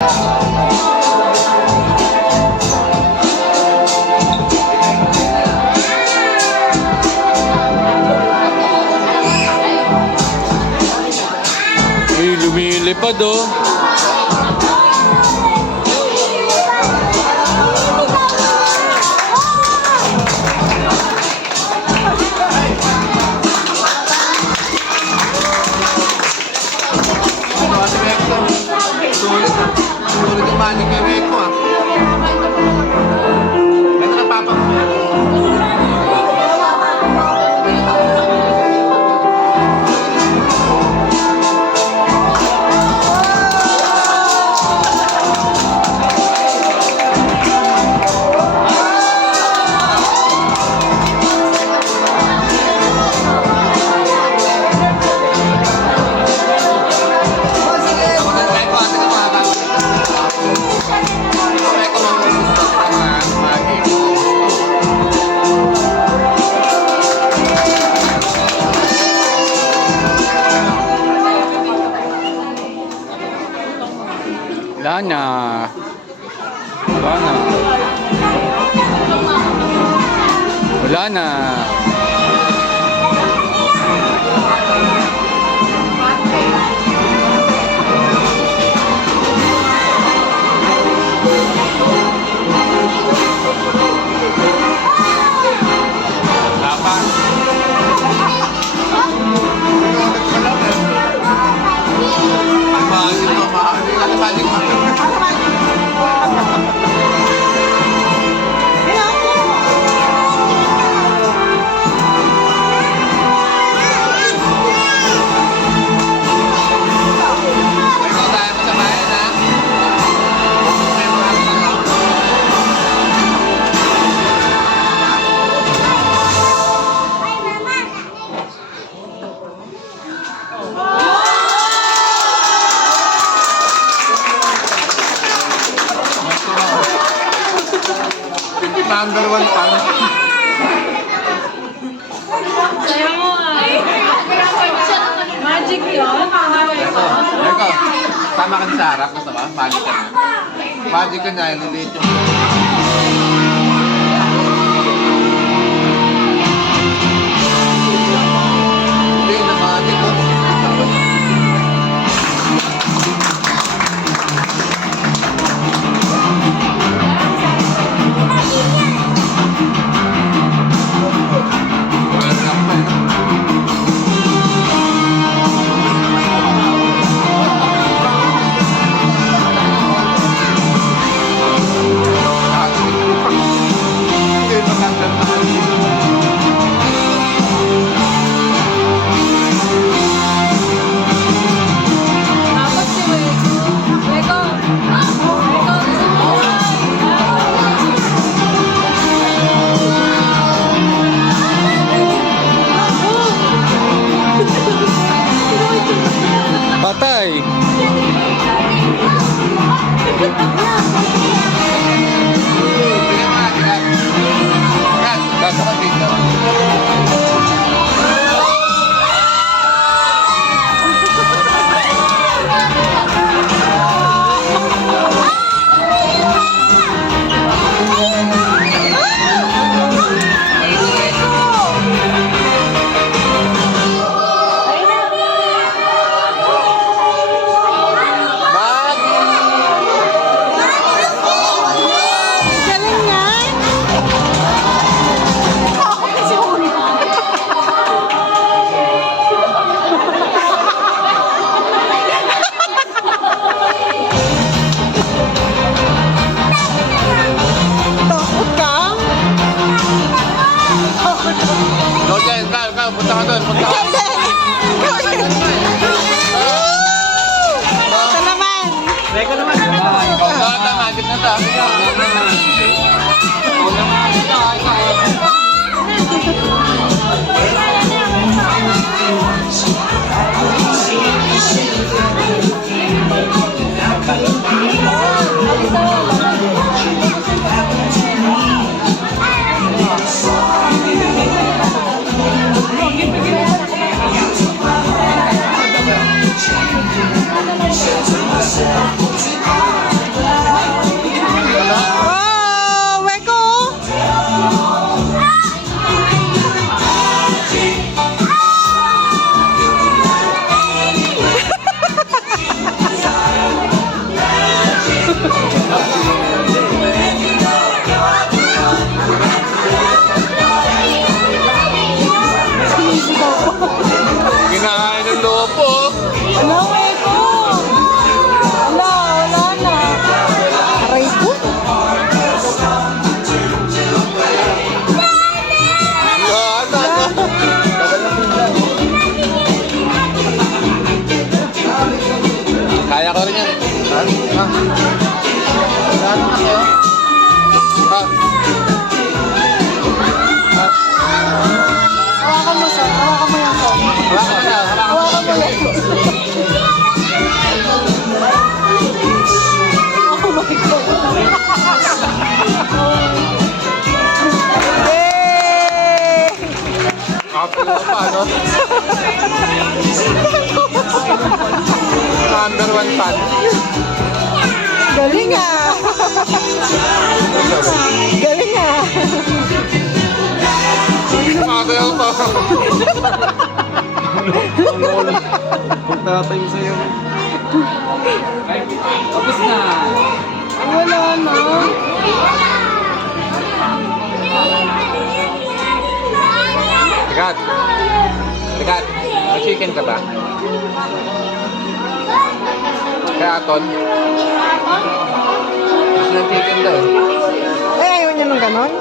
Uy, lumilipad oh. Sulit yung manik kay Weko ah. Ganda ka papa ko. Wala na. Wala na. Wala na. Lapan. Number 1 pan. Sayo mo ah. Magic yun. Eko, tama ka sa harap. Gusto ba? Magic ka na. Magic ka na. Niliit yung... Hindi, na-magic ko. Tapos si Weko. Weko. Weko. Patay. Bigyan mo natin. Kat, basta ka dito. Galing nga. Takot ka? Jordan, ikaw, punta ka doon, punta ka. Ito naman. Ikaw na, magic na to. Myself, Ha? Ano na kayo? Ha? Ha? Hawakan mo, sir. Hawakan mo yan, sir. Hawakan mo na. Hawakan mo. Hawakan mo yan. Oh my God. Yay! Kapil mo pa, no? Number 1 fan. Galing ah! Galing ah! Kapil mo pa. Kung tatay sa'yo. Tapos na. Wala na. Tikat. Tikat. May chicken ka ba? Kaya aton. Gusto ng chicken daw. Ay, ayaw niya nung ganon?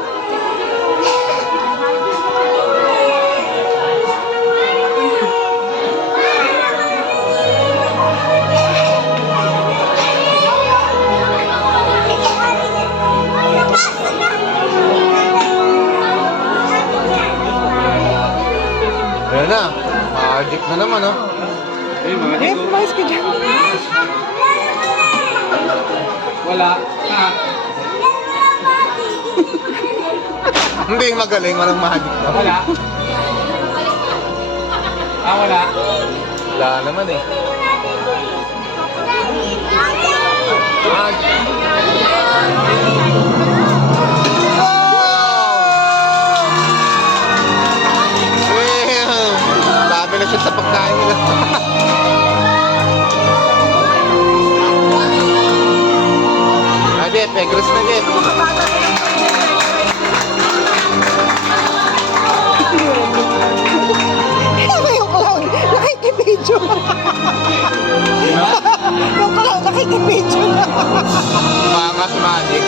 Ayan na. Magic na naman, oh. Eh, mga Eh, pumayos ka dyan. Wala. Ha? Hindi magaling. Walang magic na. Wala. Ah, wala. Wala naman eh. Magic. Dami na siya sa pagkain nila. Jeff, egres na Jeff. Ano yung clown? Nakikipidyo. Yung clown, nakikipidyo na. Mga si Manny.